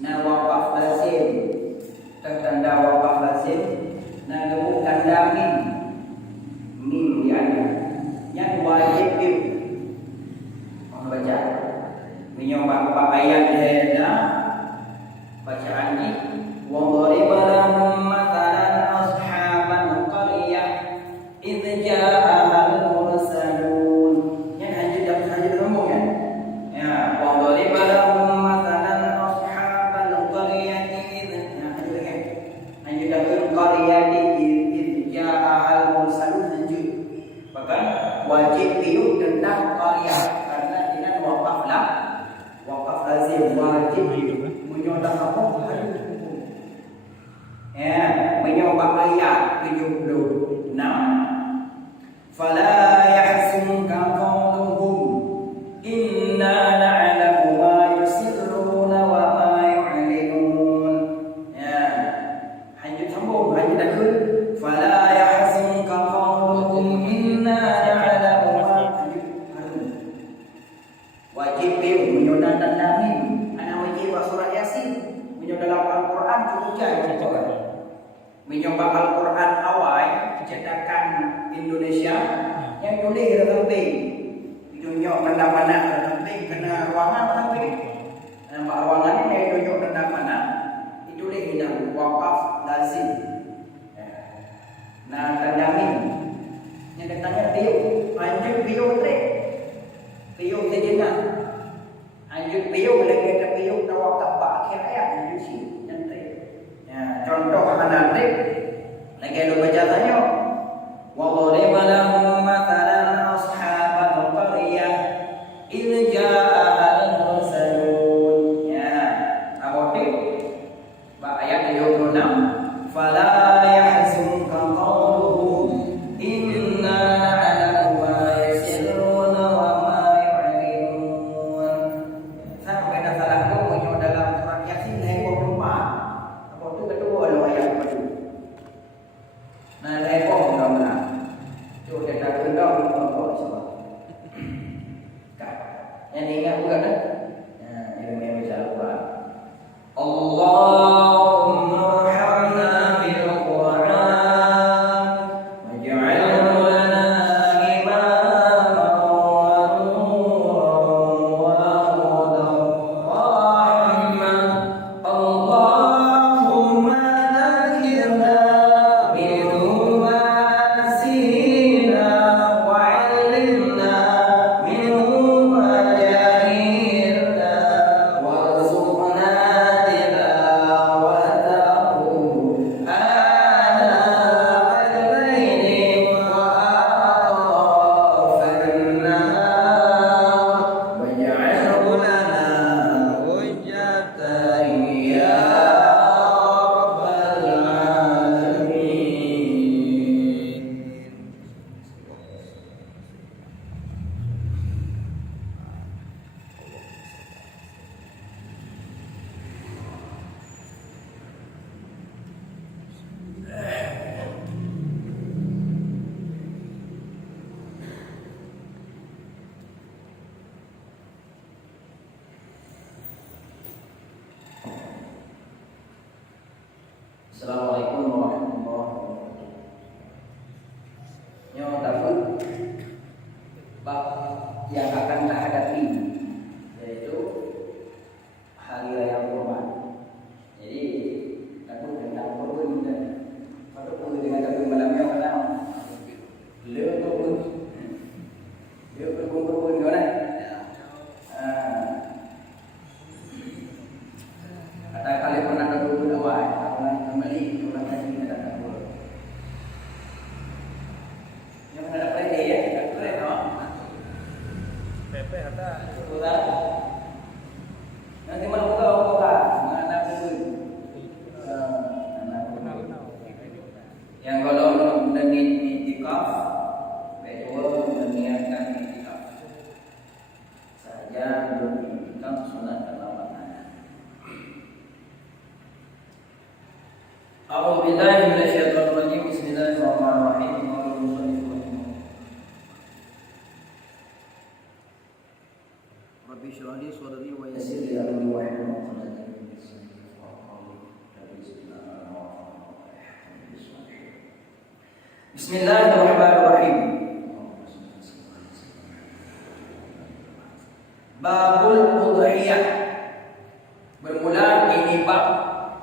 na wakaf lazim tertanda wakaf lazim na bukan damin mim ada yang wajib membaca menyoba ayat dia bacaan ini wa dharib lahum mathalan ashaban qaryah idh jaa'a al-mursalun yang hanya sambung kan ya wa dharib lahum mathalan ashaban qaryah idh jaa'a al-mursalun lanjut bahkan wajib tiup tentang qaryah karena dengan wakaf lazim wajib menyodang apa ya menyoba ayat 76 fala yahzunka qawluhum inna na'lamu ma yusirruna wa ma yu'linun ya hanya sambung hanya dakul fala yahzunka qawluhum inna na'lamu ma wajib menyodang damin ana wajib surah yasin menyodang Al-Quran cukup menyoba Al-Quran awal cetakan Indonesia yang tulis penting tunjuk tanda mana penting kena ruangan penting nama ruangan ini tunjuk tanda mana ditulis dengan wakaf lazim nah terjamin yang katanya tiup anjur tiup trek tiup sejenak anjur tiup lagi kita tiup wakaf akhir ayat anjur sih contoh nanti lagi ada bacaannya wa dharib lahum mathalan ashabal qaryah idh jaa'a al-mursalun ya abote ayat 76 fala yahzunka qawluhum inna na'lamu ma yusirruna wa ma yu'linun sampai dah salah tu dalam surat Yasin ayat 24 kedua adalah ayat kedua. Nah, lepo mudah-mudahan. Cuba kita kendang untuk sebab. Yang ingat juga kan? Nah, ini yang bisa lupa. Allahumma hamna bil Qur'an waj'alhu lana imaman wa nuran wa hudan wa rahmah. Assalamualaikum warahmatullahi wabarakatuh. Yang takut bab yang akan kita hadapi yaitu hari raya Kurban. Jadi takut tentang kurban dan takut dengan takut malamnya malam. Beliau kurban gimana? Kata kali pernah takut awal. Kembali orang tadi kita takut. Yang ada play ya, kita play no. PP ada. Sudah. Nanti malu kau mana pun. Yang kalau dengan itikaf, betul menyiapkan itikaf. Saja belum itikaf sunat terlambat. A'udzu billahi minasyaitonir rajim. Bismillahirrahmanirrahim. Rabbi shrah li sadri wa yassir li amri wa hlul 'uqdatam min lisani Bismillahirrahmanirrahim. Babul udhiyah. Bermula ini bab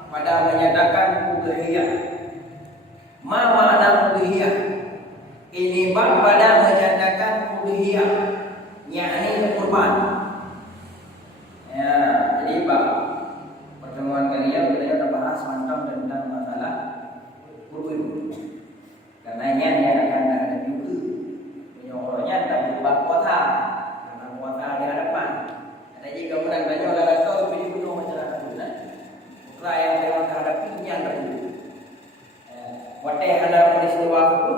pada menyatakan udhiyah. Ma makna udhiyah? Ini bab pada menyatakan udhiyah, yakni kurban. Ya, jadi bab pertemuan kalian kita akan bahas mantap tentang masalah kurban. Karenanya dia akan ada juga penyorotnya tapi bab puasa. Karena puasa di hadapan. Ada jika menang banyak orang tahu pilih penuh masyarakat itu. Putra yang dia hadapinya dulu. Wadah ada peristiwa itu.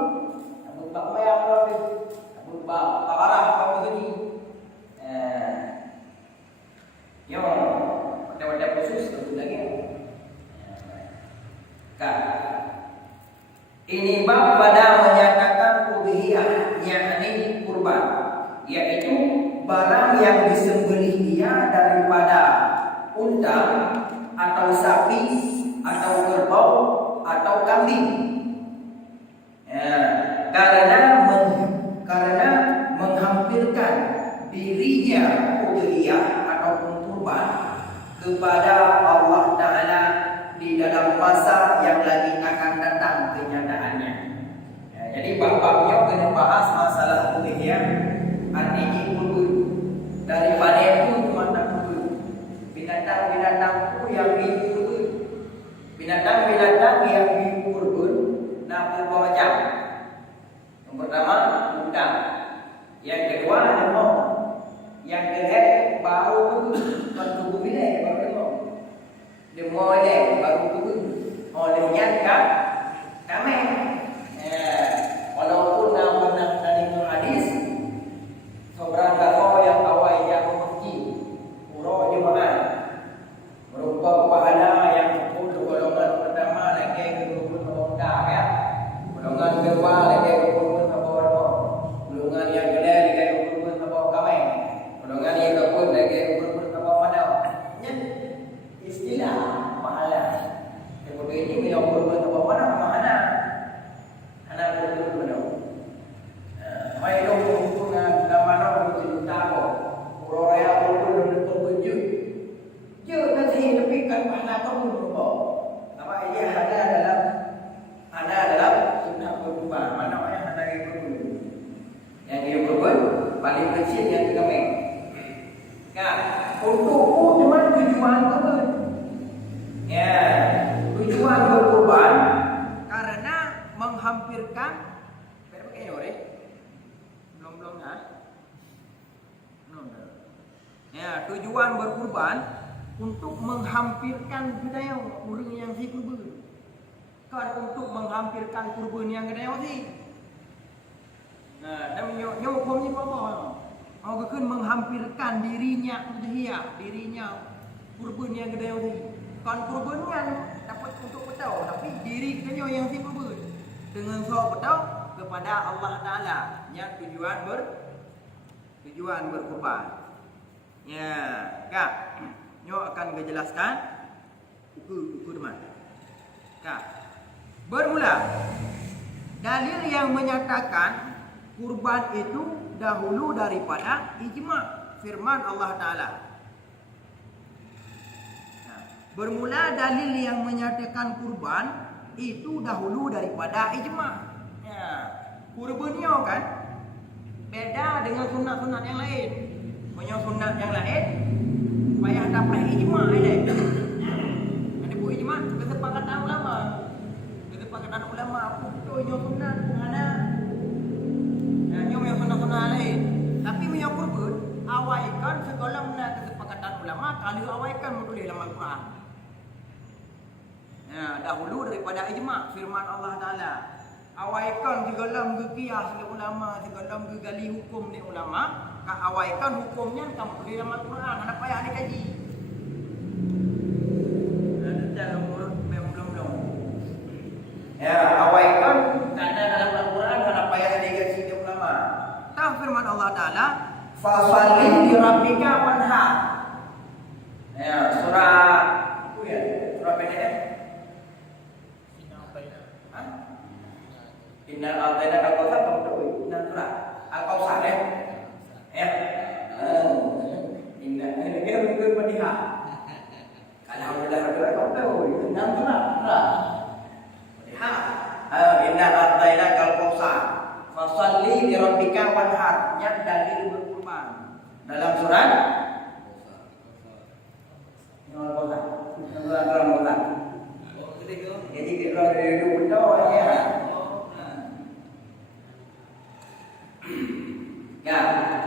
Abu Bakar yang berapa? Abu Bakar apa begini? Yo, wadah khusus itu lagi. Ini bab pada menyatakan udhiyah, yakni kurban, yaitu barang yang disembelih dia daripada unta atau sapi atau kerbau atau kambing. Ya, karena menghampirkan dirinya udhiyah ataupun kurban kepada Allah Ta'ala di dalam masa yang lagi akan datang kenyataannya. Ya, jadi bab-babnya kena bahas masalah udhiyah, artinya kurban. Daripada itu mata kurban. Binatang-binatang yang dikurban. Binatang-binatang yang dikurban, nah berapa macam? Yang pertama unta, yang kedua lemau, yang ketiga baru kurban, tubuh bila baru lemau. Demoleh baru turun. Olehnya kami. Walaupun nama dari hadis seorang kafir yang awal yang masjid urut jemaah berupa pahala yang 10 golongan pertama lagi ke-20 honda ya. Golongan kedua lagi ke-20 sabar. Golongan yang kedua lagi ke-20 sabar kami. Golongan yang keempat lagi ke-20 sabar mana? Istilah pahala. Kemudian ini bila kurban ke bawah mana? Anak kurban mana? Mai dong hubungan nama berjuta ko. Uraya kurban berjuta. Jauh nanti lebih kan pahala kamu berapa? Apa ia ada dalam sunnah kurban. Mana yang ada yang kurban? Yang dia kurban paling kecil yang kami. Nah, untuk cuma tujuan kurban. Ya, tujuan berkurban karena menghampirkan berapa ore? Belum Ya, tujuan berkurban untuk menghampirkan budaya orang yang si kurban. Kan untuk menghampirkan kurban yang gede sih. Nah, dan hukumnya apa? Mau menghampirkan dirinya udhiyah, dirinya kurban yang gede sih. Kan kurban kan dapat untuk petau, tapi diri kita yang si kurban dengan sok petau kepada Allah Taala yang tujuan berkurban. Ya, kak, nyo akan menjelaskan kurban. Kak, bermula dalil yang menyatakan kurban itu dahulu daripada ijma' firman Allah Taala. Bermula dalil yang menyatakan kurban itu dahulu daripada ijma'. Ya, kurbannya kan beda dengan sunat-sunat yang lain. Punya sunat yang lain payah dapat ijma' ini. Ada bu ijma' kesepakatan ulama. Kesepakatan ulama apa punya sunat ada. Ya, yang sunat-sunat lain. Tapi punya kurban awaikan segala kesepakatan ulama kalau awaikan menulis dalam Al-Quran. Ya, dahulu daripada ijma' firman Allah Ta'ala. Awaikan segala berkias oleh ulama, segala bergali hukum ni ulama, awaikan hukumnya kamu di dalam Al-Quran. Ada payah dikaji. Ada dalam mulut belum. Ya, awaikan ada dalam Al-Quran, ada payah dikaji di ulama. Tahu firman Allah Ta'ala, "Fasalli li rabbika wanhar." Ya, surah pendek. Innal berpihak. Alhamdulillah rabbil alamin. Enam tu lah. Berpihak. Inna a'tainaka al-kautsar. Fasalli li rabbika wanhar. Yang dalil berkurban. Dalam surat jadi kita dari benda ya. Ya,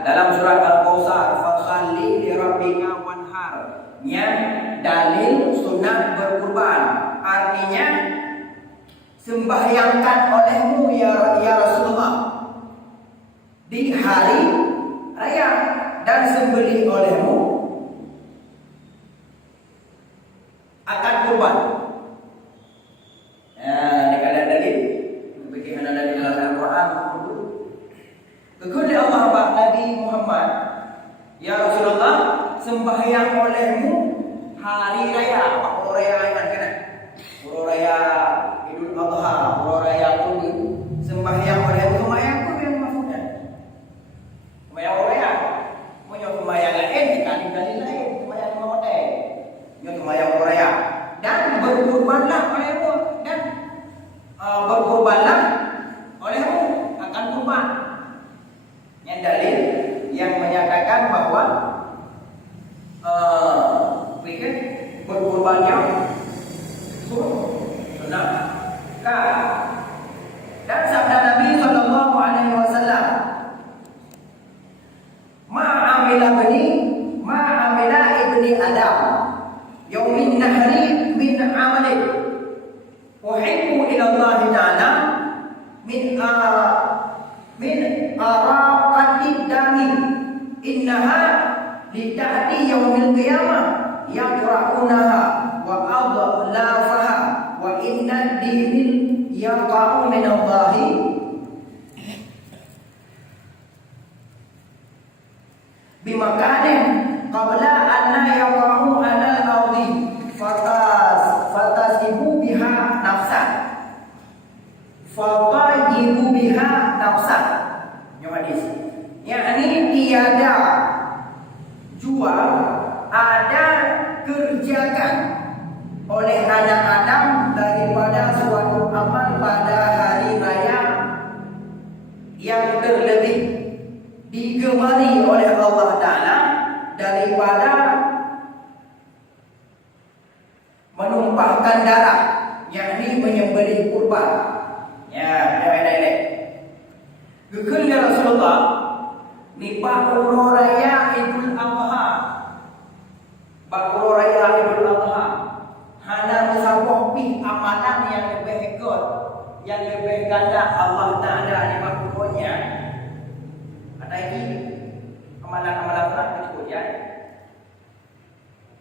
dalam surat Al-Kautsar, fasalli li rabbika wanhar. Yang dalil sunat berkurban. Artinya sembahyangkan olehmu ya Rasulullah di hari raya dan sembelih olehmu akan kurban. Ini kalian dalil. Bagaimana dalil dalam Al-Quran? Kepada Allah Nabi Muhammad, ya Rasulullah, sembahyang olehmu hari raya. Apa raya yang kena? Raya Idul Adha, raya Kurban. Sembahyang olehmu sembahyang pun yang maksudnya. Sembahyang raya. Punya sembahyang lain, kali-kali lain, sembahyang mamote. Yang sembahyang raya. Dan berkurbanlah olehmu dan berkurbanlah olehmu akan kurban. Yang dalil yang menyatakan bahwa berkurbannya sunnah. Dan sabda Nabi sallallahu alaihi wasallam, ma amila ibni Adam yaumin nahri min amali uhibbu ila Allah ta'ala min araqati dami innaha lita'ti yaumil qiyamah yaqra'unaha wa adlafaha wa inna dinil yaqa'u min Allahi bimakanin qabla an la yaqa'u ala al-ardi fatasibu biha nafsan fatajibu biha nafsan. Yang hadis yakni tiada jual, ada kerjakan oleh anak Adam daripada suatu amal pada hari raya yang terlebih digemari oleh Allah Ta'ala daripada menumpahkan darah, yakni menyembelih kurban. Ya, baik-baik. Gekul ya Rasulullah, ni bakuro raya Idul Adha. Bakuro raya Idul Adha. Hana musabah pi amalan yang lebih hebat, yang lebih ganda Allah Ta'ala di bakuronya. Ada lagi amalan-amalan sunat berikut ya.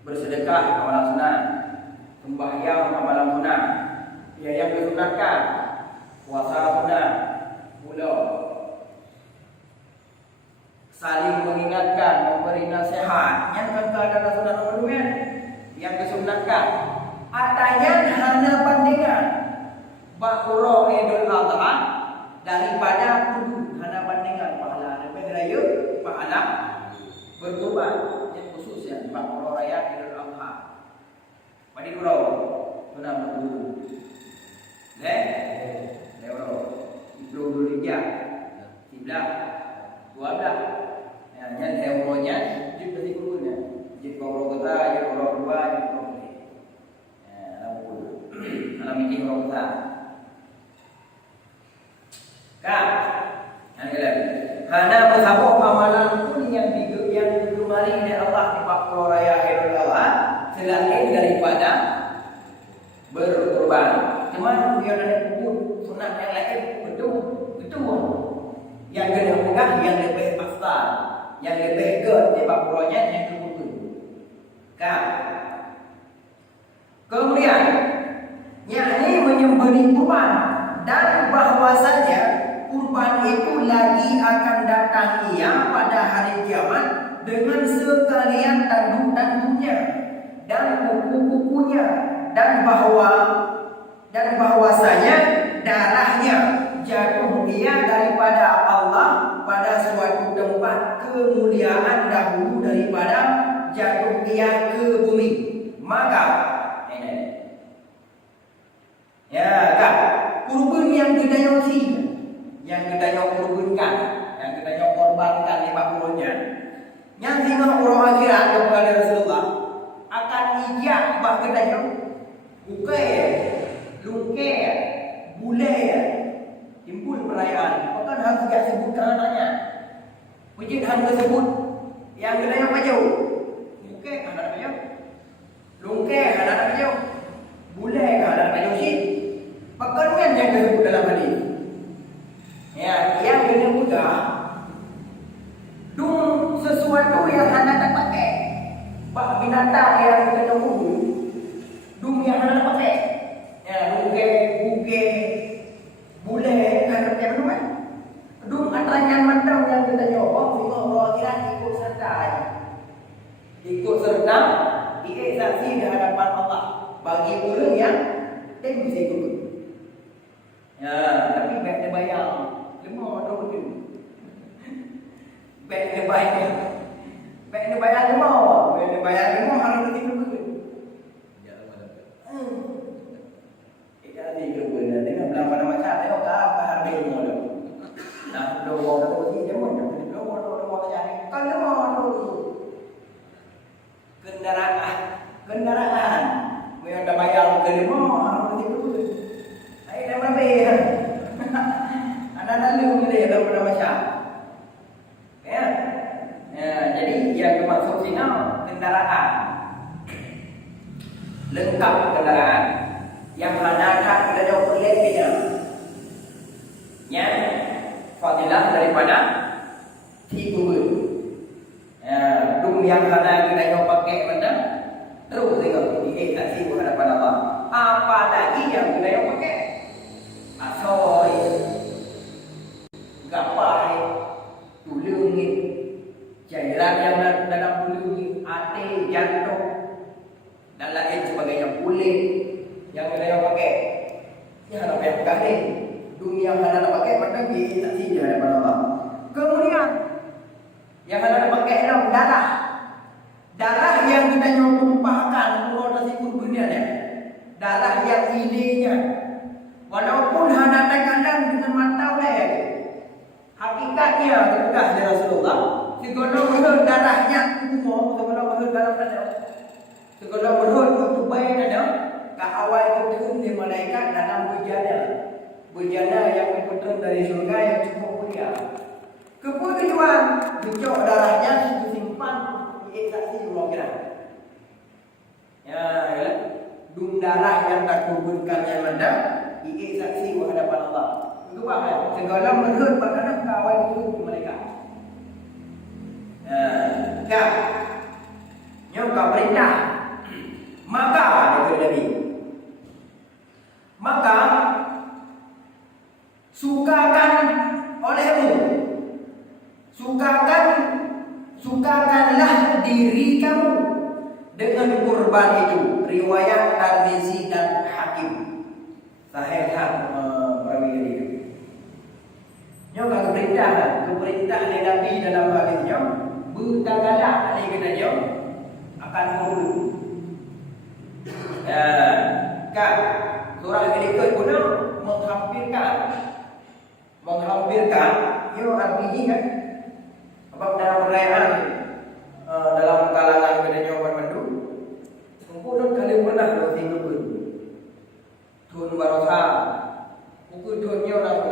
Bersedekah amalan sunat, sembahyang amalan sunat, ya yang disunatkan, puasa sunat, pula saling mengingatkan, memberi nasihat. Yang kata ada sunat nomor 2 kan? Yang disunatkan. Atanya hana bandingan bakuro Idul Adha daripada kudu hana bandingan pahala lebih raya pahala berkurban yang khusus ya bakuro raya Idul Adha. Pada kurau sunat nomor 2. Lewat 22 jam 13 12 ya yang hewronya jib dari kurunya jib kau kota jib kau dua jib kau alam ini kau kota kah yang kalian hana berhabuk amalan pun yang digemari oleh Allah di bakul raya Idul Adha selain daripada berkurban. Cuma biar ada kubur sunat yang lain betul. Yang kena pegang yang lebih afdal, yang lebih good di bakronya yang kubur. Kan? Kemudian yakni menyembelih kurban dan bahwasanya kurban itu lagi akan datang ia pada hari kiamat dengan sekalian tanduk-tanduknya dan kuku-kukunya dan bahwasanya darahnya jatuh ia daripada Allah pada suatu tempat kemuliaan dahulu daripada jatuh ia ke bumi, maka ya kan kurban yang kita kurbankan, yang kita korbankan di bakulnya, yang tinggal orang akhirat kepada Rasulullah akan ijak bah kita bukai, lungke, bule, timbul perayaan. Bahkan harus tidak sebutkan anaknya. Wujud harus sebut yang kita maju. Bukai anak maju, lungke anak maju, bule anak maju sih. Bahkan yang disebut dalam hadis. Ya, yang kena muda dung sesuatu yang anda tak pakai. Bak binatang yang kena muda dung yang anda tak pakai. Ya, buge, bule, kan yang mana? Dung antaranya mandang yang kita jawab, semua orang kira ikut serta. Ikut serta, ikut saksi di hadapan Allah. Bagi orang yang tidak bisa ikut. Ya, tapi baik dia bayar. Lemah atau betul. Baik dia bayar lemah. Baik dia bayar lemah harus betul betul. Jadi kemudian dengan berapa nama cara yo apa harga lemah tu. Nah, lemah tu sih dia mau jadi kan lemah tu. Kendaraan. Mereka dah bayar ke lemah harus betul. Ai dah berapa? Ada lalu ni dalam macam. Ya. Jadi yang dimaksud sini kendaraan. Lengkap kendaraan. Yang manakah kita jauh perlebihnya. Ya. Fadilah daripada tidur. Dung yang mana kita jauh pakai benda terus tengok di saksi hadapan Allah. Apalagi yang kita jauh pakai asoy, gapai, tulungin, cairan yang dalam tulungin, ate, jantung, dan lain sebagainya, kulit yang kita pakai. Ini harap yang pegang ni. Dunia yang anda pakai pada di saksi di hadapan Allah. Kemudian yang anda pakai adalah darah. Darah yang kita tumpahkan keluar dari kurbannya. Darah yang idenya. Walaupun hanya kadang dengan mata oleh hakikatnya sudah dari Rasulullah. Segala darahnya umum, segala darahnya, segala berhut baik ada. Keawal itu di malaikat dalam bejana yang berputar dari surga yang cukup mulia. Keputusan dicok darahnya disimpan di saksi Allah kira. Ya, dung darah yang tak kuburkan yang ada. Iki saksi hadapan Allah. Itu apa? Segala menurut bagaimana kawan itu mereka. Ya, nyokap perintah. Maka itu Nabi. Maka sukakan olehmu. Sukakanlah diri kamu dengan kurban itu. Riwayat Tirmizi dan Hakim. Sahih perawi ini. Nyok keperintah Nabi dalam hadisnya bertagalah ada katanya akan murud. Kan surah berikut guna menghampirkan yo artinya kan apa dalam perayaan dalam kalangan katanya orang Bandung kumpul kali pernah lo tinggal Tun barokah, buku tunnya orang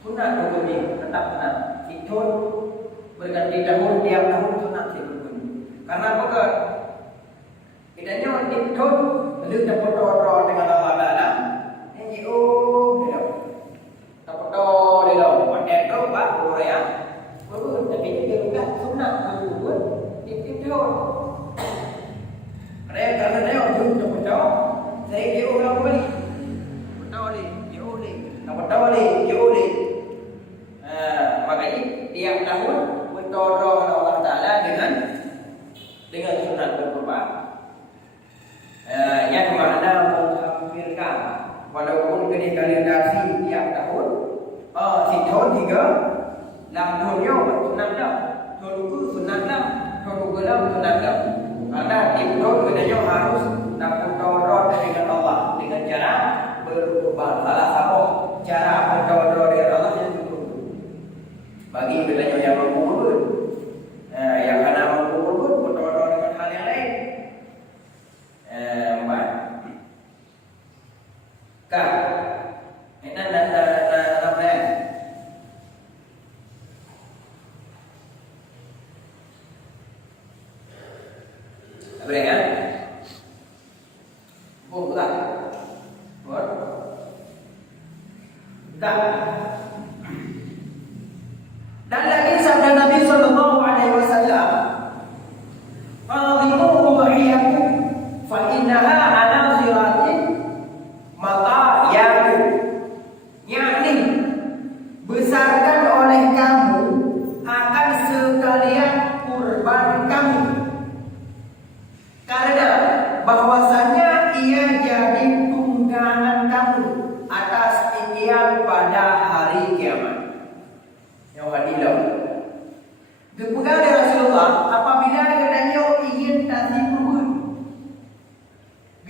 sunat buku ni tetap sunat. Itun berganti tahun tiap tahun sunat buku. Karena apa ke? Idanya itun belum dapat orang dengan Allah Taala. NGO dia, dapat dia pakai terus pak Korea. Baru tapi dia juga sunat buku itun. Karena dia orang dapat saya dia orang beli. Tahu ni. Makanya tiap tahun berdoa Allah Taala dengan sunat berkurban. Yang mana menghampirkan walaupun kalendasi tiap tahun, si tahun 3 dalam tahunnya sunat dah. Tahun 2 sunat dah. Tahun 3 dalam menanggap. Karena ibnu bedanya harus berdoa dengan Allah dengan cara berubah. Salah satu cara berdoa dengan Allah yang itu. Bagi bedanya yang mengubur, yang karena mengubur berdoa dengan hal yang lain. Kak, ini apa? Apa ya? Bukan. Dan lagi sabda Nabi sallallahu alaihi wasallam, "Fadhimu udhiyakum fa innaha ala siratin matayaku." Yakni besarkan oleh kamu akan sekalian kurban kamu. Karena bahwasanya ia jadi tunggangan kamu atas titian pada hari kiamat. Yang wadilah. Dipegang oleh Rasulullah apabila katanya ingin kasih kurban.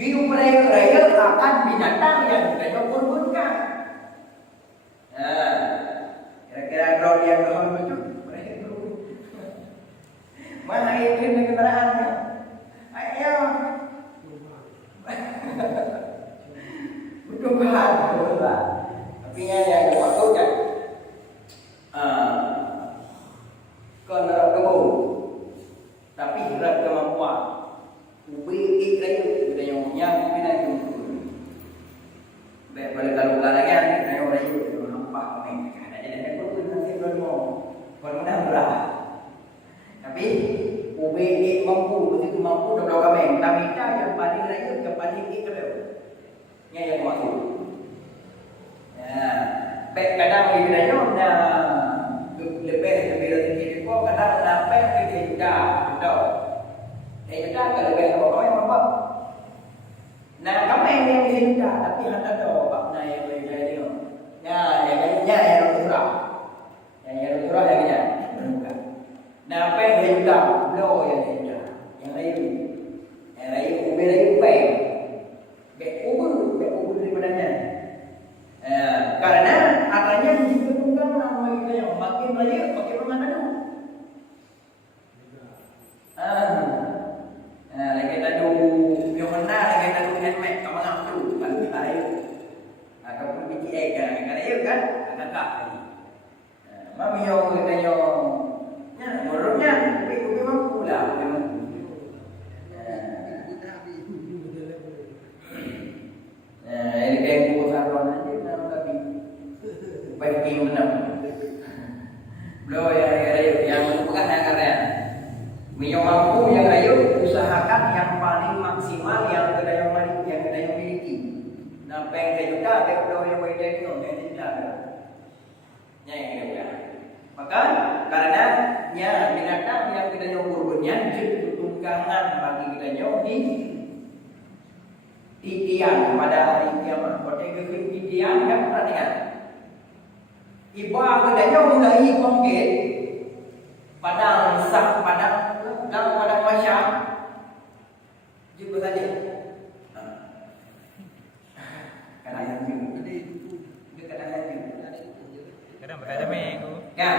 Giu raya akan binatang yang katanya kurbankan. Nah, kira-kira kalau yang doang betul mereka kurban. Mana itu kendaraannya? Ayo. Betul. Tapi yang waktu kan. Kalau kamu tapi berat kemampuan. Ubi ikraya kita yang kita yang baik balik kalau lagi kita orang itu nampak kami. Ada pun nanti belum berah. Tapi ubi mampu begitu mampu doa kami. Tapi yang paling raya yang paling ikraya. Yang maksud. Ya, baik kadang kita dah lebih tinggi kok kadang sampai ke juta, betul. Juta kalau lebih apa apa. Nah, kami yang juta tapi ada doa nah yang jadi itu. Ya, yang surah. Yang surah yang ya. Nah, apa yang juta? Lo yang juta. Yang lain ubah lagi baik. Ubah daripadanya. Karena akalnya ditunggang nama kita yang makin banyak makin bermakna. Lagi tadi yang mana lagi tadi handmade kamu ngaku kan ayo. Ataupun BTA kan karena itu kan agak mami yang kita yang menurutnya lebih mampu lah memang. Ini kayak buku saruan aja nama kami. Baik menang. Beliau yang bukan yang karya. Minyak mampu yang ayo usahakan yang paling maksimal yang kedai yang miliki. Nah, pengen juga beliau yang baik itu yang tidak. Yang dia. Maka karena binatang yang kita kurbannya jadi tunggangan bagi kita di titian pada hari kiamat. Kalau titian kan perhatikan. Ibu agaknya mulai bangkit padang sah padang masyam juga tadi. Kadang yang juga dia kadang berada minggu. Ya,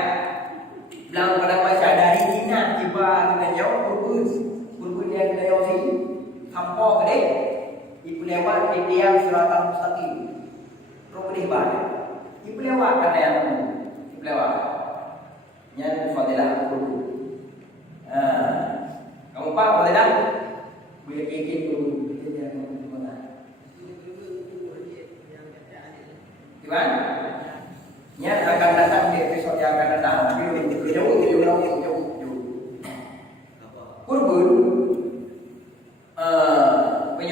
bilang padang masyam dari Cina tiba agaknya berbun yang dari Aussie sampo gede ibu lewat di tiang selatan mustaqim. Rukun ibadah. Ibu lewat kan yang ibu lewat. Yang fadilah dulu. Kamu pak fadilah? Boleh bikin dulu. Gimana? Ya akan datang di episode yang akan datang. Tapi jauh. Kurban.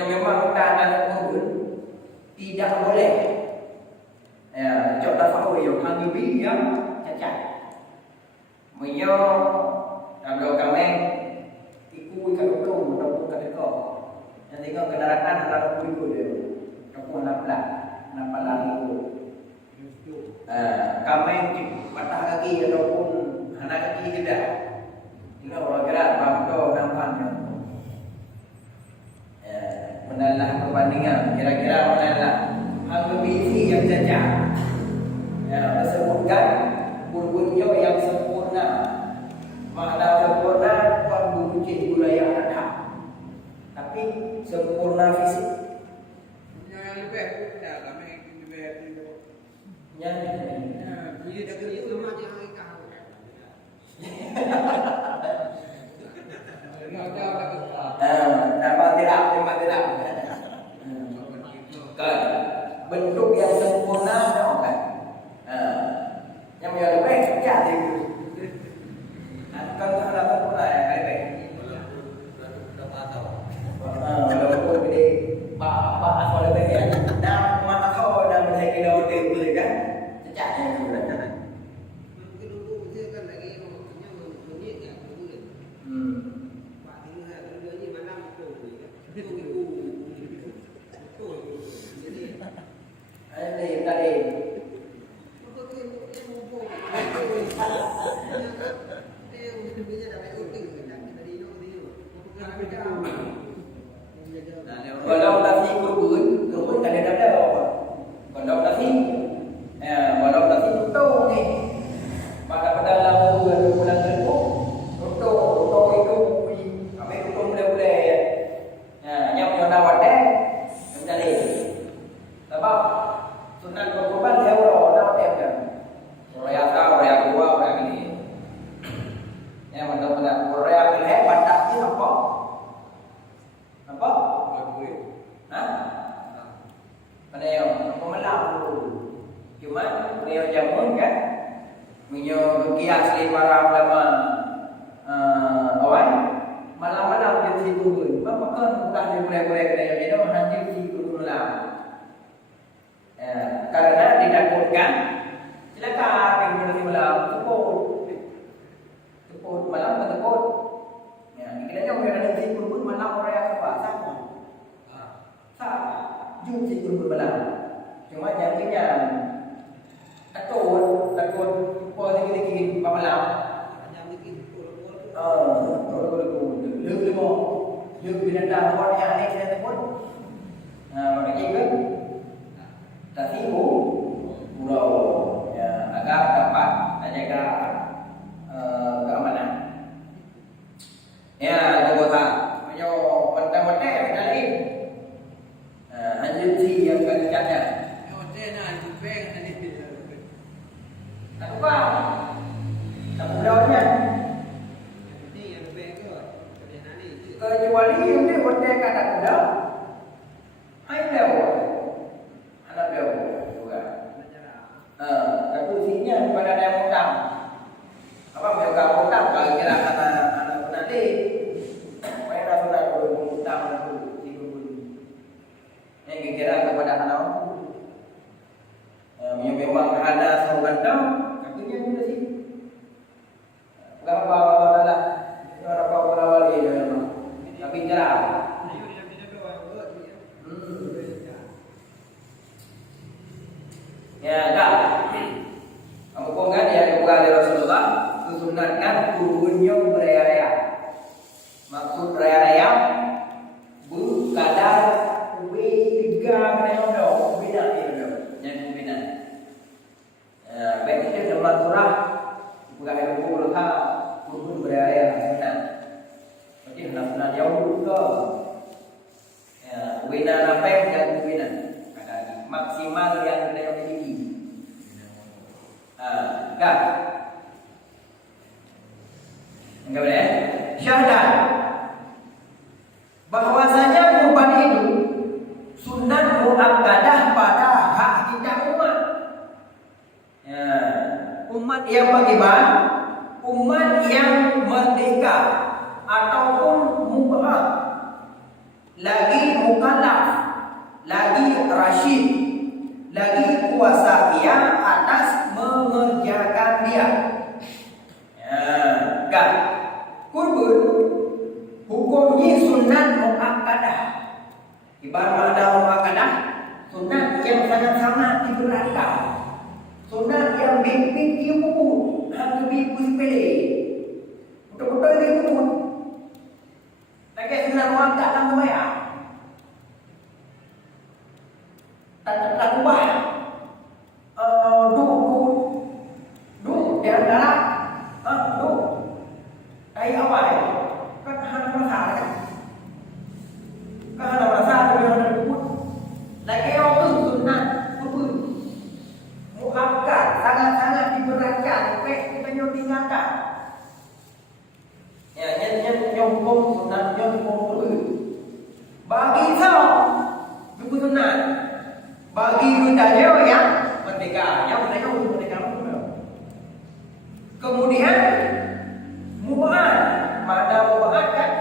Memang tangan kurban tidak boleh. Cho ta phá hủy hàng người bí yang cacat. Menyo kalau kami ikut kalau ataupun kata yang tinggal kendaraan harus ikut dia. Ataupun namplah itu. Kami patah kaki ataupun anak kaki tidak. Ini orang kira bangko dan Manalah perbandingan kira-kira manalah hal lebih yang jajak. Ya, disebutkan berbunyi yang sempurna. Makna sempurna bukan bunyi gula yang ada, tapi sempurna fisik. Yang lebih dah kami lebih itu. Ya, Jadi dah kerja sama je hari kau. Dapat tidak, tempat tidak. Kan bentuk yang sempurna kan. Yang punya lebih jadi. Kan ada sempurna ya kan baik. Kalau pun gede, apa asal lebih ya. Nah, mana kau dah mulai kena hotel boleh kan? Cecaknya sudah. Mungkin dulu dia kan lagi maksudnya bunyi ya boleh. Pak ini ada bunyi mana betul ni kan? Betul. Jadi Ini tadi. betul dia mumpung. Dia bunyinya dah baik uting kan tadi itu dia. Bukan kita. Kalau nasi kurun, kurun tak ada dada. Kalau nasi, kalau nasi tutup ni, maka pada dalam bulan itu, tutup itu, kami tutup boleh. Yang punya nawat macam ni. Sebab sunat berkorban dia orang kan. Orang yang tahu, orang yang dua, orang yang ini. Yang benar-benar orang yang ini batas ni apa? Apa? Mana yang pemelang dulu. Cuma beliau jamun kan, beliau kias dari para ulama awal malam-malam dia situ pun. Maka bukan dia boleh-boleh kena yang dia menghancur situ malam. Karena ditakutkan silakan pergi di malam teput malam teput. Kiranya orang yang situ pun malam orang yang apa sama. Jum si guru berbelang. Cuma jadinya takut apa lagi berbelang. Lu binatang orang yang ni saya pun. Macam itu. Tasibu pulau ya agar dapat menjaga keamanan. Ya, itu kota. Yo, mentang-mentang kali agensi yang kerjanya. Tak apa. Tak berapa. Kecuali yang dia hotel kata kuda. Hai lewo. Anak lewo juga. Kepusinya pada ada yang utang. Apa mereka utang kalau kira anak nanti. Mereka sudah berutang itu. Yang kira kepada anak yang memang ada seorang tahu, katanya sudah sih. Berapa adalah berapa wali dalam, tapi jelas. Ya, dah. Kamu pun kan yang bukan dari Rasulullah, disunatkan turunnya beraya-raya. Maksud beraya-raya berkadar tiga menit dong, bina itu yang bina. Baik itu dalam surah bukan ilmu berha turun beraya benar. Jadi hendak jauh juga. Bina apa dan bina maksimal yang kita miliki. Kan? Enggak boleh. Syahadat bahwasanya kurban itu sunat muakkadah pada hak kita umat. Umat yang bagaimana? Umat yang merdeka ataupun mubah, lagi mukallaf, lagi rasyid, lagi kuasa dia atas mengerjakan dia. Kan? Kurban hukumnya sunat muakkadah. Ibarat makna muakkadah, sunat yang sangat-sangat diberatkan. Sunat yang bimbing ilmu, hanya bimbing sepele. Betul-betul ilmu. Lagi sunat muakkadah dalam kebayang. tidaknya yang merdeka, yang merdeka. Kemudian mu'ad, mana mu'ad kan?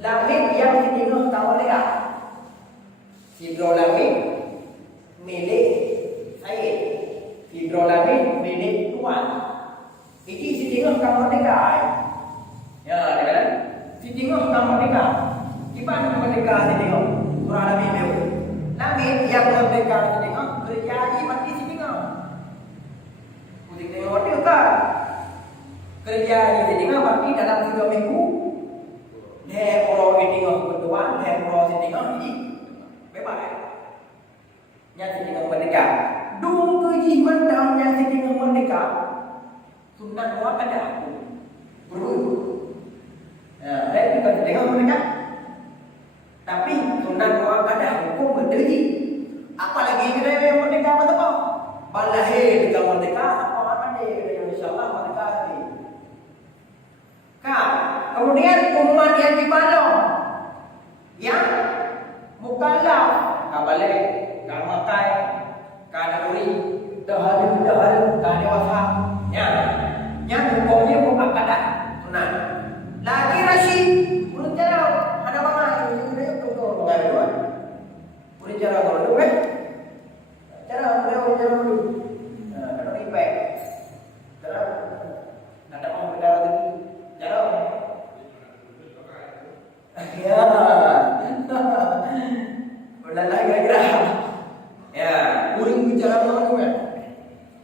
Langit yang ditinggal tahu tidak? Hidrolangit milik saya, hidrolangit milik Tuhan. Ini ditinggal kamu merdeka. Ya, kan? Ditinggal kamu merdeka. Gimana merdeka ditinggal? Kurang lebih begitu. Langit yang merdeka ditinggal kerja mati ditinggal. Mesti tengok merdeka. Kerja ditinggal mati dalam 3 minggu. Dia kalau ditinggal berdoa, dia kalau ditinggal ini bebas. Yang ditinggal merdeka. Dung kerja mentang yang ditinggal merdeka. Sunat buat ada aku. Berburu. Dia bukan ditinggal merdeka. Tapi sunat buat ada hukum berdiri. Apalagi kita yang merdeka betul. Balahir dengan merdeka, apa dia insya-Allah merdeka ni. Kemudian umat yang dibalong yang mukallaf kabalik, kamakai, kanuri, dahulu, kadewasa, yang hukumnya bukan kada sunat. Lagi Rashid, urut jarau, ada mana yang dia betul pengaruan. Urut jarau dulu, jarau dulu. Kalau ribet, jarau, ada mau berdarah lagi, jarau. Ya, udah lah kira-kira. Ya, uring bicara dulu ya.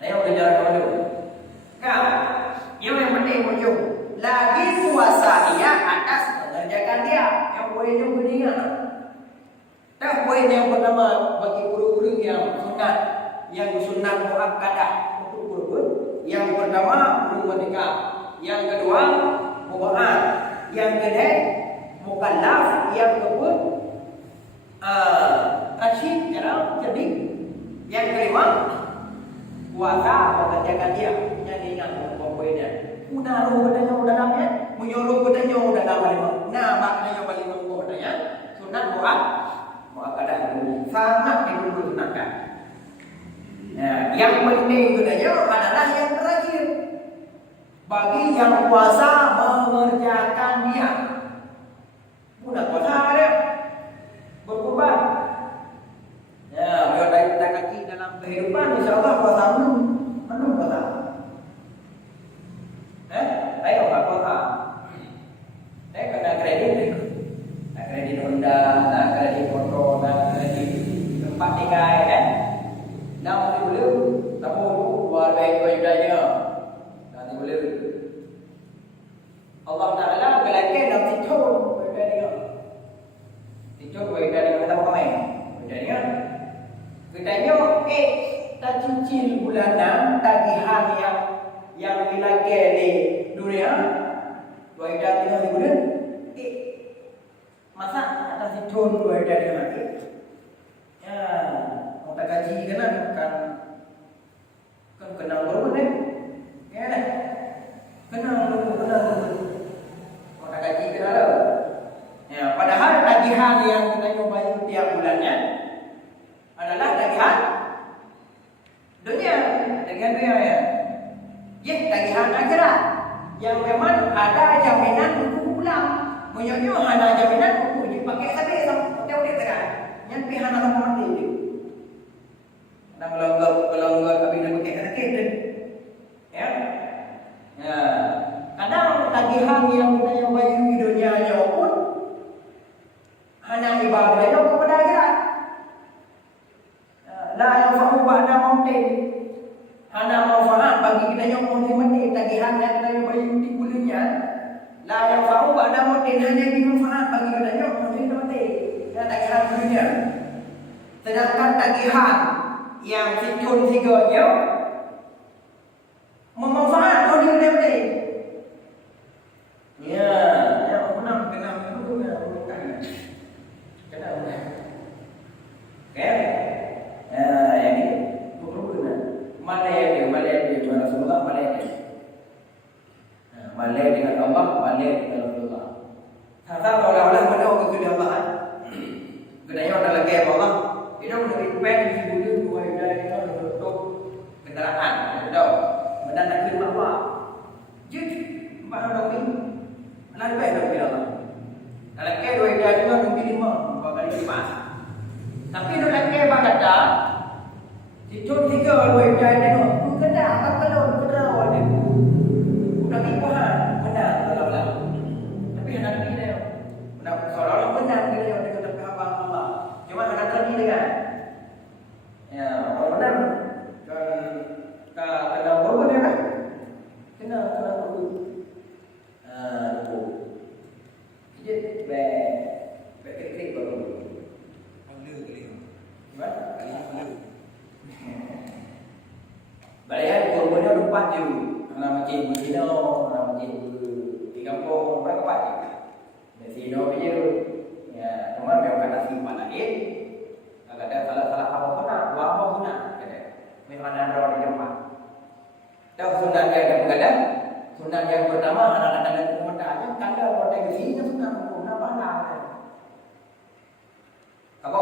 Ayo bicara dulu. Yang penting muncul. Lagi puasa dia atas mengerjakan dia. Yang poinnya berdingan. Dan poin yang pertama bagi guru-guru yang sunat, yang sunat muakkadah untuk guru. Yang pertama guru merdeka. Yang kedua mubahat. Yang kedua mukallaf. Yang kedua Rashid jarang cerdik. Yang kelima puasa mengerjakan dia. Yang ingat poinnya. Unaruh katanya dalamnya, menyuruh katanya dalam. Nah, maknanya balik katanya sunat muakkadah sangat dipergunakan. Nah, yang penting katanya adalah yang terakhir. Bagi yang puasa mengerjakan dia. Udah puasa ada berkorban. Ya, biar kita kaki dalam kehidupan insya-Allah puasa penuh puasa. Ayo nggak puasa. Kena kredit, kredit Honda, kredit motor, kredit tempat tinggal kan. Nanti belum, tapi luar biasa ibadahnya. Nanti belum. Allah Taala gelakkan dalam tidur ibadahnya. Tidur ibadahnya kita apa main? Ibadahnya. Katanya, tak cicil bulanan tagihan yang dilagih di dunia. Dua idah tinggal di bulan. Masa atas tidur dua idah dia lagi. Ya, mau tak gaji kan kenal baru kan? Ya dah. Kenal. Mau tak gaji kenal. Ya, padahal tagihan yang kita bayar tiap bulannya adalah tagihan dunia dengan dunia ya. Ya, tagihan akhirat yang memang ada jaminan untuk pulang. Menyonyo ada jaminan untuk dipakai habis hotel dia kan. Yang pihak nak mati dia. Nak melanggar habis nak pakai sakit dia. Ya. Ya. Kadang tagihan yang kita bayar di dunia pun hanya ibadahnya kepada akhirat. La yanfa'u ba'da mautin. Hana manfaat bagi kita yang mati tagihan yang kita bayar di bulannya. La yanfa'u ba'da mautin, hanya bermanfaat bagi kita yang mati. Dan tagihan dunia. Sedangkan tagihan yang setahun 3 nya memanfaat kalau dia mati. Ya, yang menang kena dulu ya, kena. Okay? Yang ini berbeda. Malai dia jual Rasulullah, malai dengan Allah, malai dengan Rasulullah. Kata seolah-olah mana orang kedua Allah. Kedanya orang lagi Allah. Ini orang lebih pengen si bulu dua ibadah Itu 3 luar jaya tengok. Kena tak kalau kena awak ni. Udah ibahan benar kalau. Tapi hendak pergi dia. Nak seolah-olah benar dia dengan tapi abang Allah. Cuma hendak pergi dengan. Ya, orang benar. Kena berapa dia kan? Kena berapa? Itu. Jadi klik baru. Ada kali. Gimana? Ada. Balayan korbannya ada 4 je. Anak masjid Cina, anak masjid di kampung berapa 4 je. Di sini je. Ya, cuma memang kata simpan lain. Agak ada salah-salah apa pun nak, dua apa pun nak. Memang ada orang di rumah. Dan sunnah yang berkata, sunnah yang pertama anak-anak dan pemuda yang kata orang di sini sunnah pemuda mana? Apa?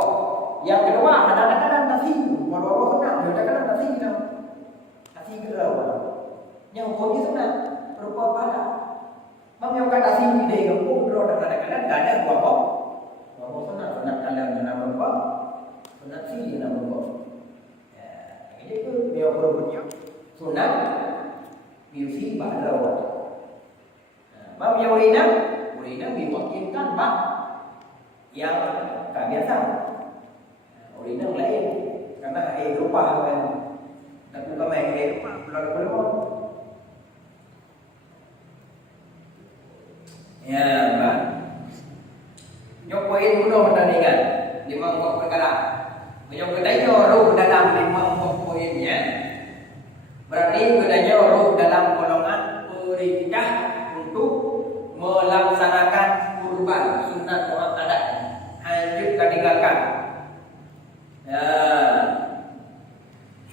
Yang kedua anak-anak dan nasi, orang-orang sunnah dia kata nasi kita. Nasi kita apa? Yang hukumnya sunnah berupa pada. Memang kata nasi dia yang pun orang kadang-kadang tak ada apa. Orang sunnah kalian nama apa? Sunnah sih nama apa? Jadi tu dia berbunyi sunnah misi pada waktu. Bab yang urina diwakilkan bab yang tak biasa. Urina lain karena air lupa kan. Tapi kalau air lupa keluar. Ya, bang. Yang poin dulu pertandingan 5 pokok perkara. Yang kedanya roh dalam 5 pokok poinnya. Berarti kedanya roh dalam golongan perintah untuk melaksanakan kurban sunat muakkadah. Lanjut tinggalkan. Ya.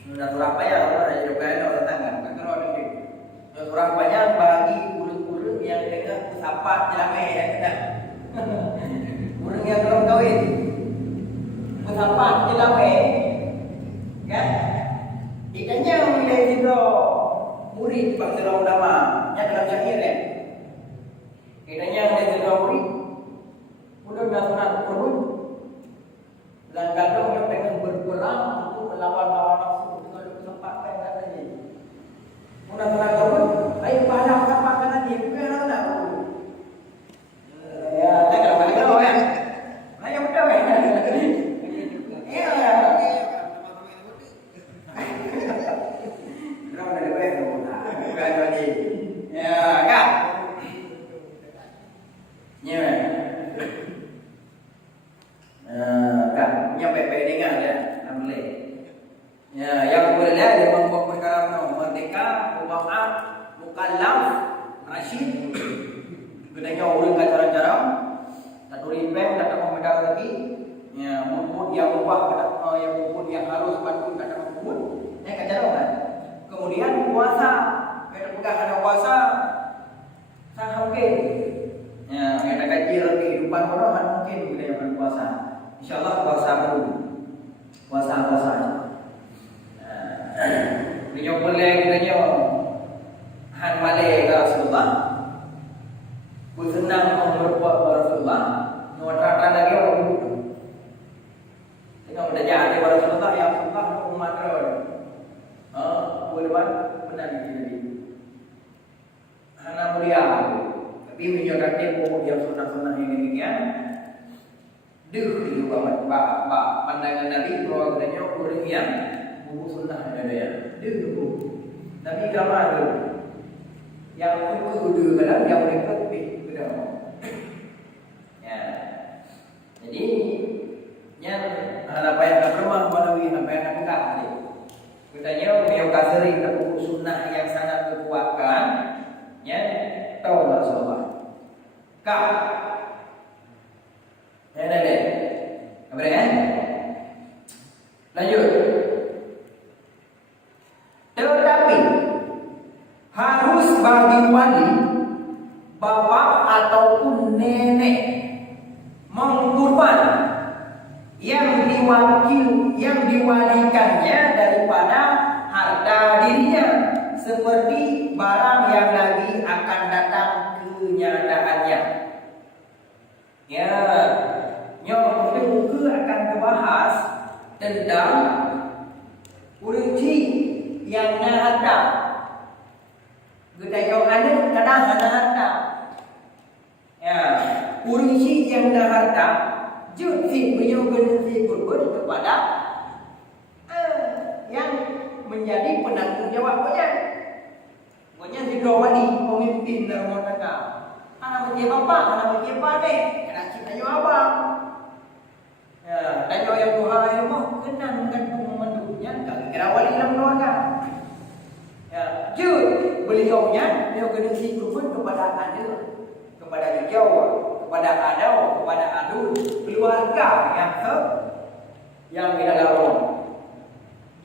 Sunat surah payah orang juga ada orang tangan. Kalau ada ni. Surah payah bagi urut-urut yang tengah bersapat jelamai dan tidak. Urut yang belum kahwin. Bersapat jelamai. Kan? Ikannya mulai juga murid bangsa ulama yang dalam syair kan. Ikannya mulai juga murid. Mudah sunat kurun. Dan kadang yang pengen berperang untuk melawan hawa nafsu dengan kesempatan katanya. Mudah sunat kurun. Ayo padam apa kanan dia bukan nak kurun. Ya, tak kalau balik tahu kan. Ayo betul kan. Ya. Kenapa ada baik tu? Bukan lagi. Ya, kan? Ya. Kan, yang baik-baik dengar ya, boleh. Ya, yang boleh dia membuat perkara merdeka, mubah, mukallaf, rasyid. Kedanya orang kat cara-cara, tak tulis pen, tak tahu medal lagi. Ya, mubah yang mubah, yang mubah yang harus patuh tak tahu mubah. Yang kat cara kan. Kemudian puasa, kita pegang ada puasa, sangat mungkin. Ya, kita kaji lagi kehidupan orang mungkin bila yang berpuasa. InsyaAllah puasa baru. Puasa. Beliau boleh katanya han malai ke Rasulullah. Bersenang berbuat ke Rasulullah. Nuwatatan lagi orang itu. Tengok dah jadi Rasulullah yang Rasulullah umat dia. Boleh benar ini. Hana mulia. Tapi menyodaknya pokok yang sunnah-sunnah yang demikian. Juga pandangan Nabi bahwa katanya orang yang buku sunnah ada ya. Tapi gambar tu yang kudu dalam yang mereka betul. Ya. Jadi yang apa yang tak pernah melalui apa yang tak pegang ni. Katanya beliau kasih buku sunnah yang sangat berkuatkan. Ya, tahu Rasulullah. Kak. Ada. Apa dia? Lanjut. Tetapi harus bagi wali, bapak ataupun nenek mengkurban yang diwalikannya daripada harta dirinya seperti barang yang lagi akan datang kenyataannya. Ya, yang muka akan membahas tentang Urinci yang nahata. Gedai kau ada kadang nahata. Ya, urinci yang nahata jut fi menyugun fi kurban kepada yang menjadi penanggung jawabnya. Pokoknya didawani pemimpin dalam mereka. Anak menjadi bapak, anak menjadi padik, anak kita abang. Ya, dan yang Tuhan yang mau kenang gantung menduknya kira wali dalam keluarga. Ya, jut beliaunya beliau kena kurban kepada anda, kepada hijau, kepada adau, kepada adu keluarga yang kita lawan.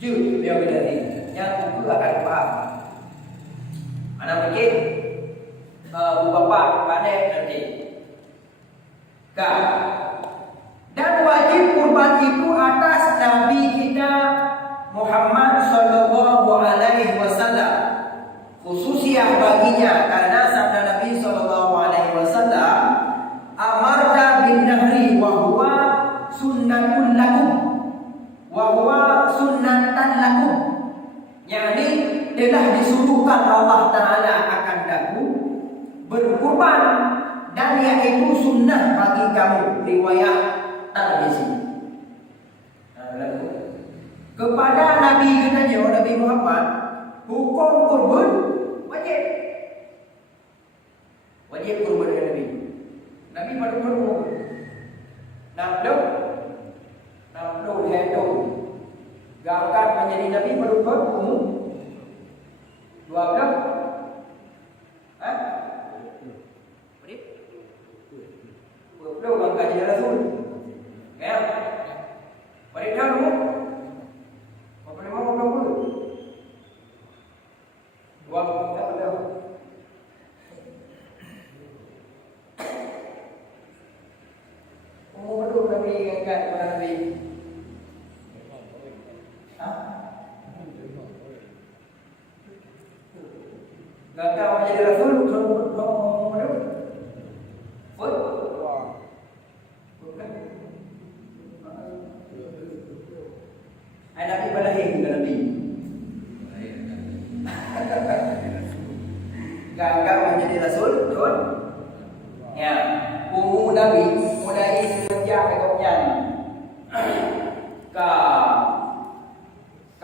Jut beliau kena yang itu akan faham. Anak mungkin bapak pandai nanti. Dan wajib kurban itu atas Nabi kita Muhammad sallallahu alaihi wasallam. Khususnya baginya karena sabda Nabi sallallahu alaihi wasallam, "Amarta bin nahri wa huwa sunnatun lakum wa huwa sunnatan lakum." Yani telah disuruhkan Allah Ta'ala akan kamu berkurban dan yaitu sunnah bagi kamu. Riwayat Tirmizi. Kepada Nabi katanya Nabi Muhammad, hukum kurban wajib. Wajib kurban ya Nabi. Nabi pada kurban. Nabdo hedo. Gangkat menjadi Nabi pada kurban. 12. Hah? Berip? 20 gangkat jadi Rasul. Ya. Berip dah dulu. Apa nama orang dulu? 20 tak ada. Umur dulu Nabi gangkat kepada Nabi. Hah? Gangkat menjadi Rasul kamu ada? Buat? Bukan. Nabi balahir bukan Nabi. Gangkat menjadi Rasul, betul? Ya. Umur Nabi mulai semenjak kekopian.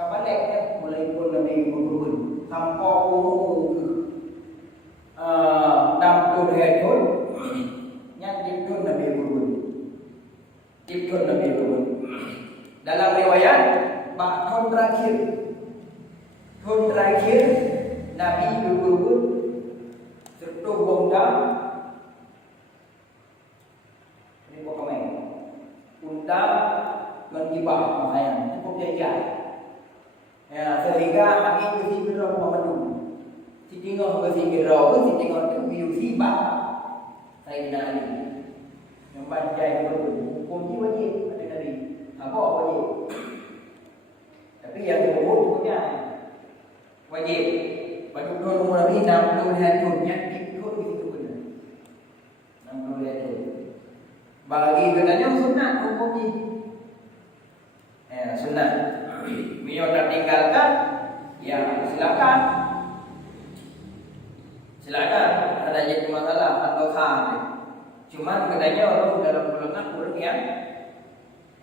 Balik mulai pun Nabi berkurban tanpa umur 60 tahun yang dipun Nabi berkurban. Dipun Nabi berkurban. Dalam riwayat tahun terakhir Nabi berkurban serta bongkar ini kok komen undang menggibah makanya cukup jajan. Ya, sehingga hari itu kita memandu. Si tengok ke si kira ke si tengok tu view si bah. Saya nak ni. Yang panjai hukum ni wajib ada Nabi. Apa wajib? Tapi yang umum punya wajib. Pada umur Nabi 60 tahun yang ikut itu benar. 60 tahun. Bagi katanya sunat hukum ni. Ya, sunat. Beliau dah tinggalkan, ya silakan. Silakan, ada jadi masalah atau kham. Cuma katanya orang dalam golongan orang yang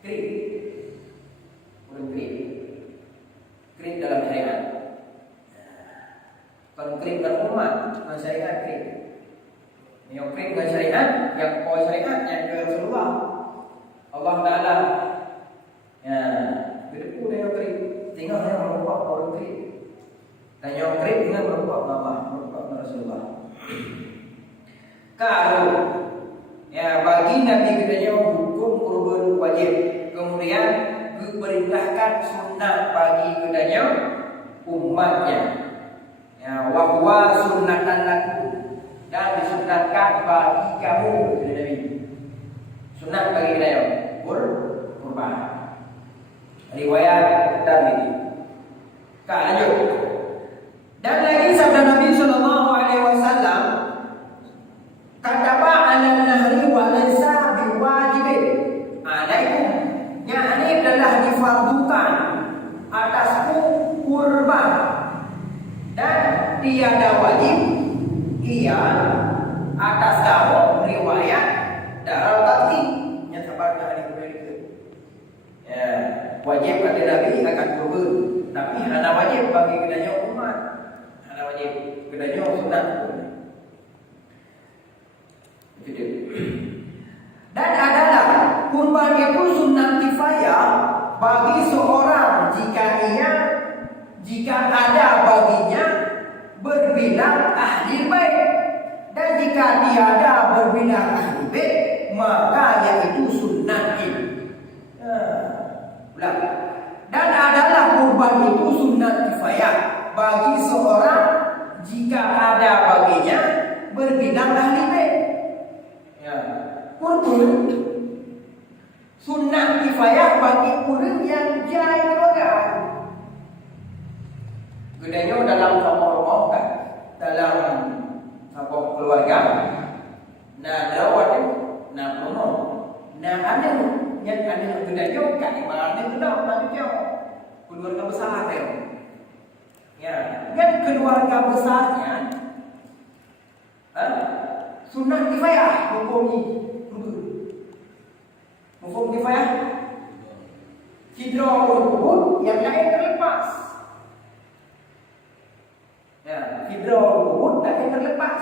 krik. Orang krik. Krik dalam syariat. Kalau krik dalam umat, syariat krik. Yang krik dengan syariat, yang kau syariat yang ke Rasulullah. Allah Ta'ala. Ya, berdepu dengan krik. Tengok yang merupakan orang krik. Dan yang krik dengan merupakan Allah, merupakan Rasulullah. Kalau ya bagi Nabi katanya hukum kurban wajib. Kemudian diperintahkan sunat bagi katanya umatnya. Ya, wa huwa sunnatan lakum. Dan disunatkan bagi kamu kata Nabi. Sunat bagi katanya kurban. Riwayat Tirmizi. Lanjut. Dan lagi sabda Nabi sallallahu alaihi wasallam, "Kataba 'ala nahri wa laysa biwajibin 'alaikum." Yakni telah difardukan atasku tiada wajib ia atas kamu riwayat darah tadi yang sebabnya hari itu. Ya, wajib kata Nabi akan kurban, tapi hanya wajib bagi kedanya umat, hanya wajib kedanya sunat. Itu. Dan adalah kurban itu sunat kifayah bagi seorang jika ada baginya berbilang ahli bait, dan jika tiada berbilang ahli bait maka yaitu sunat ini. Dan adalah kurban itu sunat kifayah bagi seorang jika ada baginya berbilang ahli bait. Kurban sunat kifayah bagi orang yang jahil keluarga. Gedanya dalam rumah kan, dalam keluarga. Nah, rawat itu, nah penuh. Nah, ada yang ada gedanya kan, ibaratnya kenal manusia keluarga besar tu. Ya, yang keluarga besarnya, sunat kifayah hukum ini. Hukum kifayah Cidra kubur yang lain terlepas. Ya, cidra kubur lain terlepas.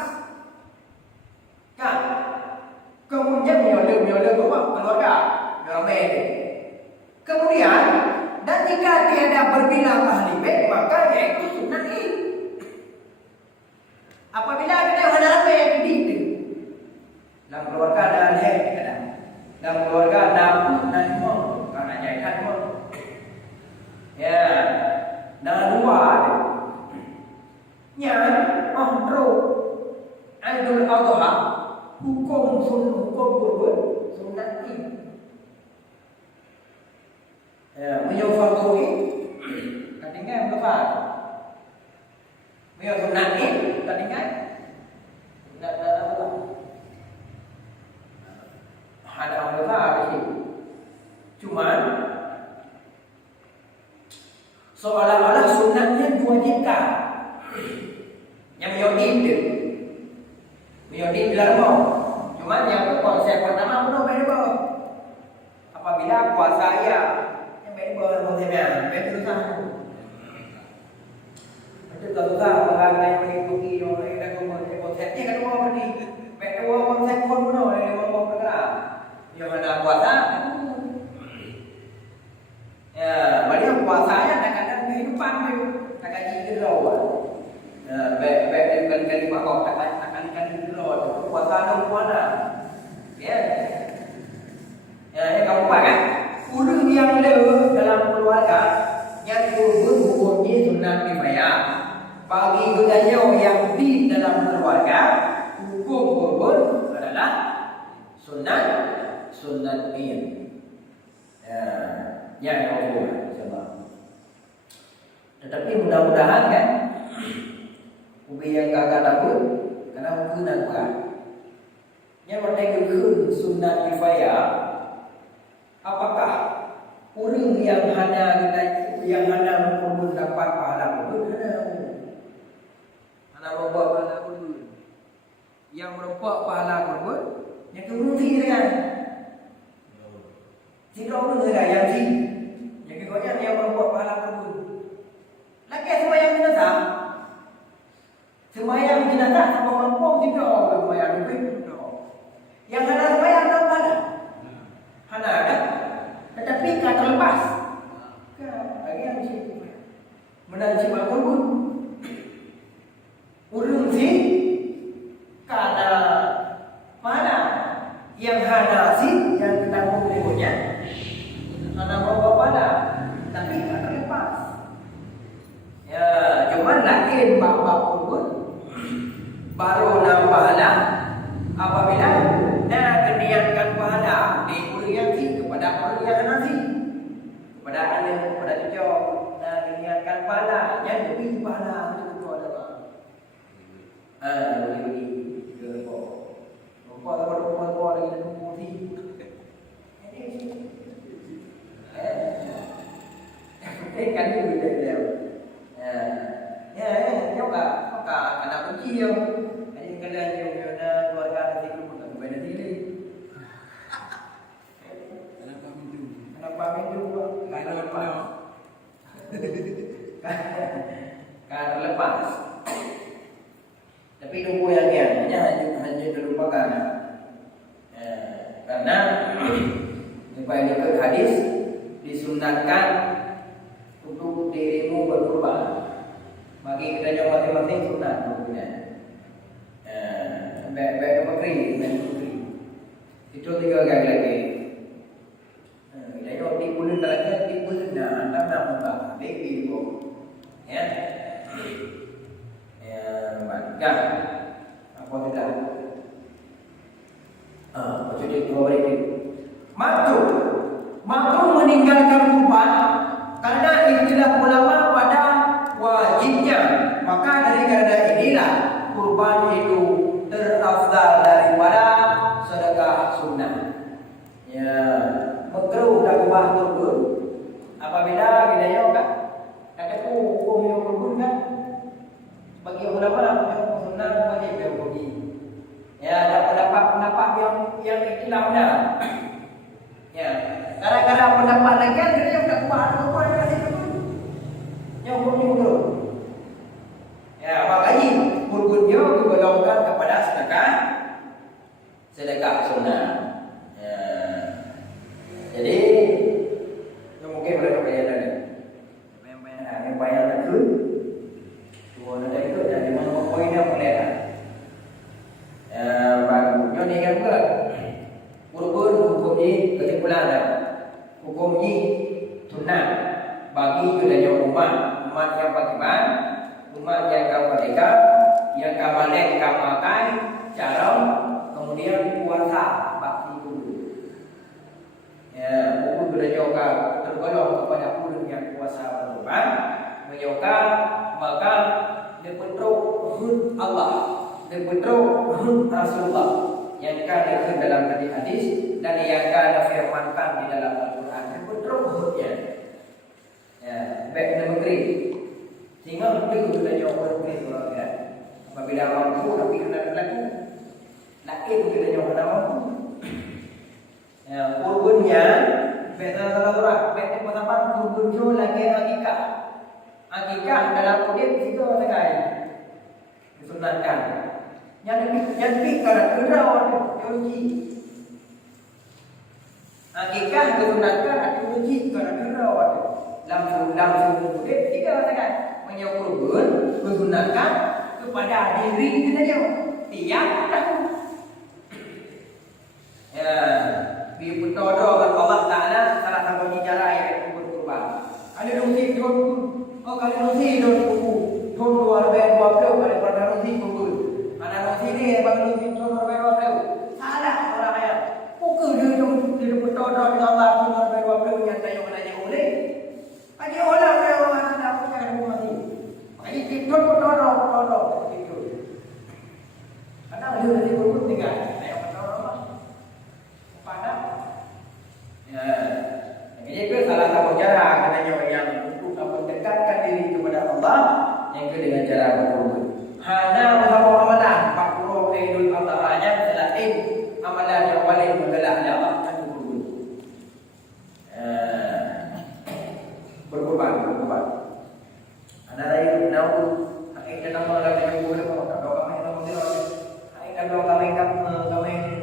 Kan? Kemudian menyoda keluarga ramai. Kemudian dan jika tiada berbilang ahli bait maka yaitu sunat ini. Apabila ada yang ramai yang itu dalam keluarga ada yang dalam keluarga ada nama karena jaitan nama. Ya, dan dua nya amro Aidul Adha hukum kurban sunat ini. Ya, menyofakui kadang-kadang berapa? Menyofakui sunat ini kadang-kadang tidak apa. Ada orang besar di sini. Cuman seolah-olah sunatnya diwajibkan. Yang Yodin dilarang. Cuman yang konsep pertama belum beda. Apabila puasa ya, yang beda konsepnya, beda susah. Itu susah orang yang mengikuti orang yang konsepnya kan dua ni. Beda konsep pun benar, yang mau bergerak. Yang mana puasa? Ya, balik puasanya kadang-kadang kehidupan tu, kadang-kadang gerau. Baik kali makok akan gerau. Puasa dan puasa. Ya. Ya, yang kamu kan? Orang yang ada dalam keluarga yang hukumnya sunat kifayah. Bagi budaya yang di dalam keluarga, hukum kurban adalah sunat ini. Ya, yang hukum, insyaallah. Tetapi mudah-mudahan kan, ubi yang kakak takut, karena mungkin dan berat. Yang mereka sunat kifayah, apakah orang yang hanya kurban dapat pahala kurban? Hanya membuat pahala kurban. Yang merompak pahala kurban, yang turun sini kan? Tidak orang tidak yang sini. Yang keduanya yang membuat pahala kurban. Lagi sembahyang jenazah. Sembahyang jenazah sama mempong tidak orang sembahyang lebih. Yang ada sembahyang tak ada. Hana ada. Tetapi kan terlepas. Lagi yang sini. Menanti kurban. Urung sih karena mana yang hana sih yang ditanggung berikutnya hana bawa pada tapi tak terlepas. Ya, cuman lagi bawa kurban baru nambah pahala apabila nak keniatkan pahala diuriati kepada orang yang hana sih kepada anak kepada cucu nak keniatkan pahala yang lebih pahala itu adalah begini Rupa lagi nunggu ni. Kan dia boleh dia. Ya, jauh tak pamit dulu. Karena lepas. Tapi nunggu yang hanya dilupakan. Karena supaya ikut hadis disunatkan untuk dirimu berkurban. Bagi kita jawab masing-masing sunat hukumnya. Baik pekri. Itu 3 kali lagi. Kita jawab di bulan lagi di bulan nak muka baby ko. Ya. Ya, baiklah. Apa tidak? Jadi dua beri. Makruh meninggalkan kurban karena istilah ulama pada wajibnya. Maka dari karena inilah kurban itu terafdal daripada sedekah sunnah. Ya, makruh dan ubah turun. Apabila kita jawab kata hukum yang turun kan? Bagi ulama hukum sunnah wajib bagi. Ya, ada pendapat yang istilah benar. Ya, gara-gara pendapat lagi kan kita yang tak kuat kasih turun. Yang hukum turun. Ya, makanya kurbannya digolongkan kepada sedekah sunnah. Ya. Jadi mungkin boleh bayar lagi. Yang bayar lagi. Dua nada itu jadi mana poinnya boleh lah. Bagusnya ni kan ke? Kurban hukum ni kesimpulan dah. Hukum ni sunnah bagi kedua umat yang beriman. Umat yang kau merdeka, yang kau balik kau makan, cara kemudian puasa bakti dulu. Ya, hukum berjoga tergolong kepada ulun yang puasa berkorban, menyoga maka dipetruk Allah, dipetruk Rasulullah yang ada dalam hadis dan yang ada firmankan di dalam Al-Quran, dipetruknya. Ya, baik negeri. Sehingga lebih sudah jauh lebih keluarga. Apabila mampu tapi kena lagi, laki kita jauh mampu. Ya, kurbannya beda salah beda pendapat kurbannya lagi akikah. Akikah dalam kudip itu sekai disunatkan. Yang lebih karena kerawat uji. Akikah disunatkan atau uji karena kerawat. Langsung kudip tiga sekai. Menyukurkan menggunakan kepada diri kita jauh tiap tahun. Ya, berdoa Allah Taala salah satu cara yang berkurban. Ada rusi don, kali rusi don buku, don luar biasa bapel kali pada rusi buku. Ada rusi ni bagi rusi don luar biasa bapel. Salah orang ayat. Pukul dia berdoa Allah luar biasa bapel yang tahu mana boleh. Ada orang yang ada punya rumah ni. Makanya tidur tolong tidur. Karena dia nanti berikut tinggal. Saya tolong pada. Ya, jadi itu salah satu cara katanya yang untuk mendekatkan diri kepada Allah yang kedua dengan cara berkurban. Hana bersama amalan 40 Idul Adha nya selain amalan yang paling menggelak Allah dan berkurban. Berkurban. Ada lain tahu akhirnya nama lagi yang boleh kalau kami nama dia akhirnya kalau kami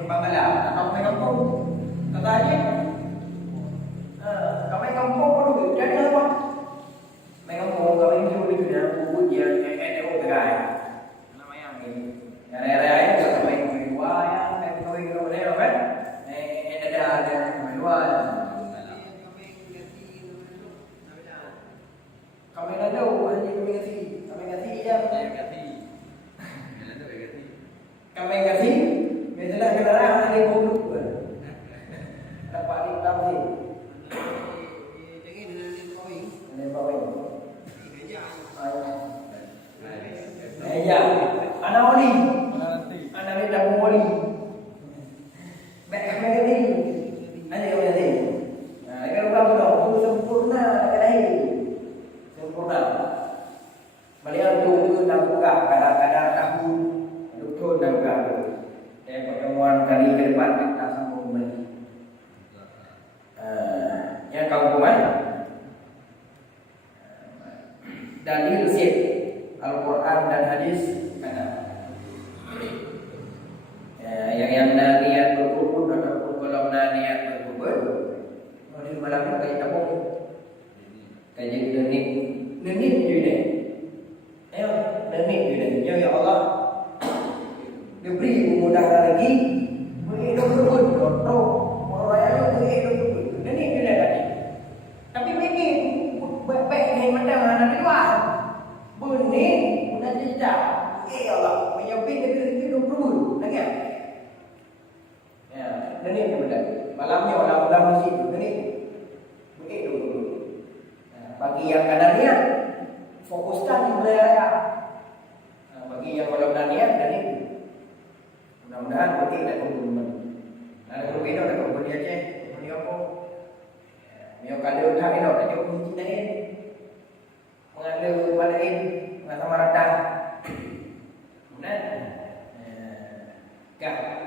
Bangala atau kami kampung katanya kami kampung dulu kaum kuman. Dalil sih Al-Quran dan hadis kata yang niat berkubur ataupun kalau niat berkubur di malam kayak tabung kayak nenit juga ayo nenit juga ya Allah diberi mudah lagi berhidup berkubur orang yang berhidup berkubur nenit juga tadi tapi begini baik ini macam mana di luar benih udah jejak ya Allah menyebut hidup berkubur lagi ya nenit juga malamnya orang-orang masih nenit begitu. Nah, bagi yang ada niat, fokuskan di bulan raya. Nah, bagi yang belum ada niat, jadi mudah-mudahan berarti ada kebutuhan. Ada kebutuhan, ada kebutuhan aja. Kebutuhan apa? Mio kada udah ini, ada kebutuhan cintain. Mengambil manain, mengasah marah. Kemudian, kah?